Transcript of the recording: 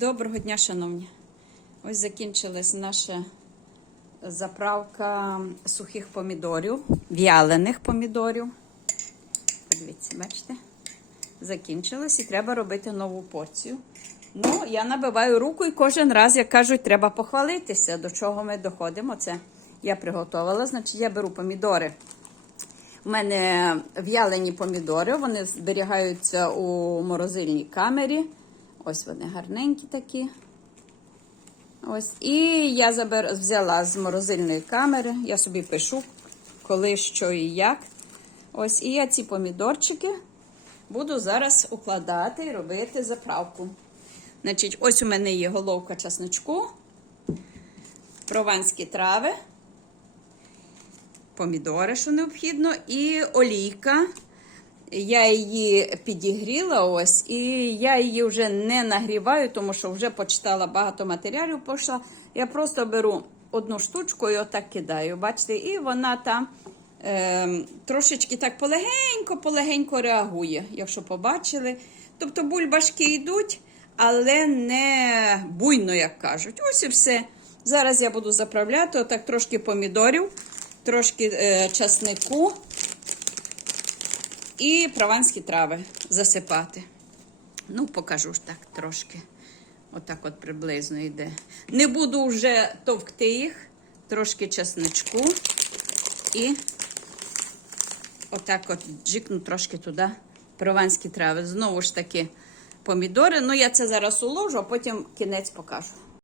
Доброго дня, шановні. Ось закінчилась наша заправка сухих помідорів, в'ялених помідорів. Подивіться, бачите? Закінчилась і треба робити нову порцію. Ну, я набиваю руку і кожен раз, як кажуть, треба похвалитися, до чого ми доходимо. Це я приготувала. Значить, я беру помідори. У мене в'ялені помідори, вони зберігаються у морозильній камері. Ось вони гарненькі такі. Ось. І я забер... взяла з морозильної камери, я собі пишу, коли, що і як. Ось, і я ці помідорчики буду зараз укладати і робити заправку. Значить, ось у мене є головка часничку, прованські трави, помідори, що необхідно, і олійка. Я її підігріла ось, і я її вже не нагріваю, тому що вже почитала багато матеріалів. Пошла. Я просто беру одну штучку і отак кидаю. Бачите, і вона там е, трошечки так полегенько-полегенько реагує, якщо побачили. Тобто бульбашки йдуть, але не буйно, як кажуть. Ось і все. Зараз я буду заправляти отак трошки помідорів, трошки е, часнику і прованські трави засипати. Ну, покажу ж так трошки. Отак от приблизно йде. Не буду вже товкти їх, трошки чесничку і отак от джикну трошки туди прованські трави. Знову ж таки, помідори. Ну, я це зараз уложу, а потім кінець покажу.